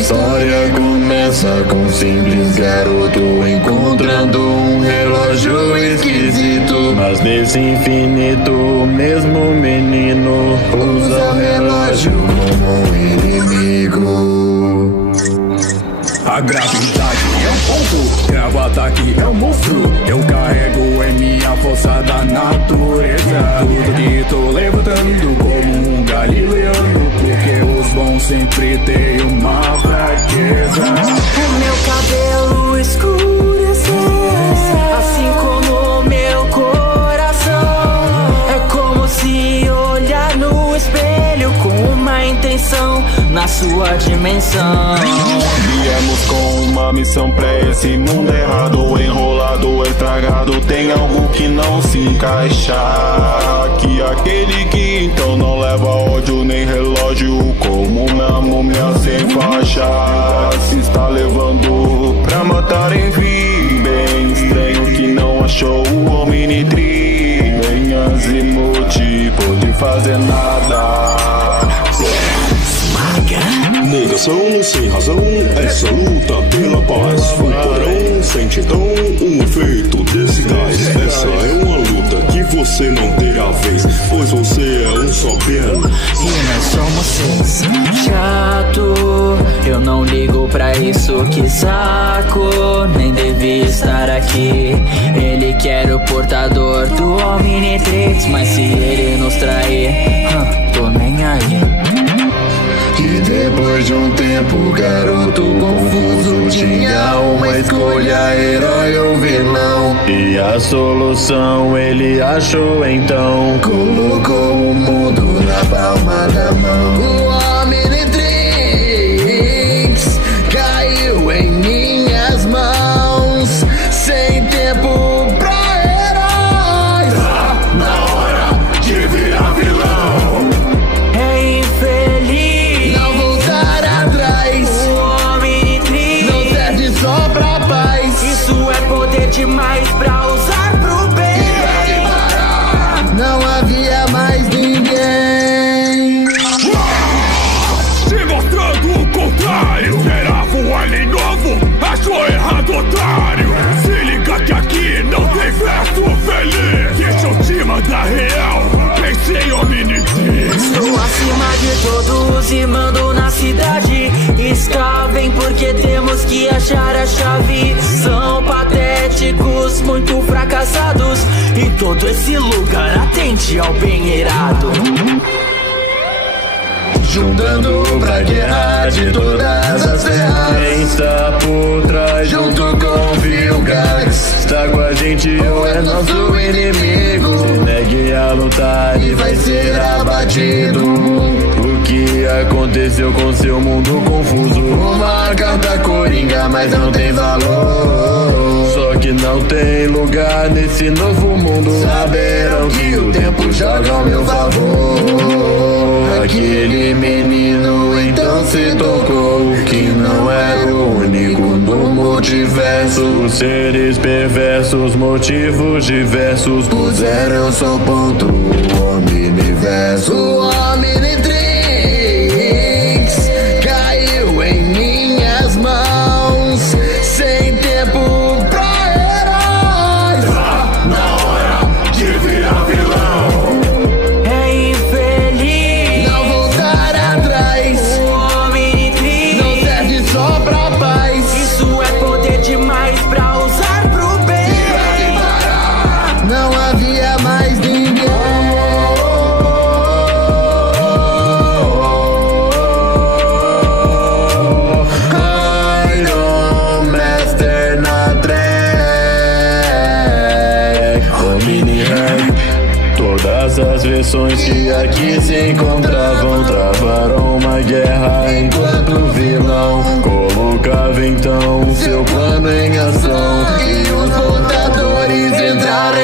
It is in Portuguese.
história começa com um simples garoto encontrando um relógio esquisito. Mas nesse infinito, o mesmo menino usa o relógio como um inimigo. A gravidade é um ponto, gravo ataque é um monstro. Eu carrego em minha força da natureza. Tudo que tô levantando como um galileano, porque os bons sempre têm uma fraqueza. O meu cabelo escureceu, assim como o meu coração. É como se olhar no espelho com uma intenção na sua dimensão. Viemos com uma missão pra esse mundo errado, enrolado, estragado. Tem algo que não se encaixa. Que aquele que então não leva ódio nem relógio, como uma múmia sem faixa, se está levando pra matar em fim. Bem estranho que não achou o Omnitri. Nem Azimuth pôde fazer nada. Negação sem razão, essa luta pela paz. O padrão sente então o efeito desse gás. Essa é uma luta que você não terá vez, pois você é um só piano e nós somos seis. Chato, eu não ligo pra isso, que saco. Nem devia estar aqui. Ele quer o portador do Omnitrix, mas se ele nos trair, tô nem aí. E depois de um tempo, garoto confuso tinha uma escolha, herói ou vilão. E a solução ele achou então, colocou o mundo na palma da mão. O Omnitrix caiu em minhas mãos, sem tempo pra heróis. Tá na hora de virar vilão. É infeliz demais pra usar pro bem. Não havia mais ninguém. Se mostrando o contrário, esperava um alien novo, achou errado, otário. Se liga que aqui não tem verso feliz. Deixa eu te mandar real, pensei em Omnitrix. Estou acima de todos e mando na cidade. Escavem porque temos que achar a chave. São patéticos, muito fracassados, e todo esse lugar atende ao bem irado. Juntando pra guerra de todas as terras. Quem está por trás junto com o Vilgax está com a gente ou é nosso inimigo. Se negue a lutar e vai ser abatido. O que aconteceu com seu mundo confuso? Uma carta coringa, mas não tem valor. Só que não tem lugar nesse novo mundo. Saberão que o tempo joga ao meu favor. Aquele menino então se tocou que não é o único no multiverso. Os seres perversos, motivos diversos, puseram seu ponto o Omniverso. O Omnitrix caiu em minhas mãos, sem tempo pra heróis. Tá na hora de virar vilão. É infeliz não voltar atrás. O Omnitrix não serve só pra paz. Isso é poder demais pra usar pro bem. Não havia mais ninguém. Iron Master na track. Omni Rap. Todas as versões que aqui se encontravam travaram uma guerra enquanto o vilão colocava então seu plano em ação. E os portadores entraram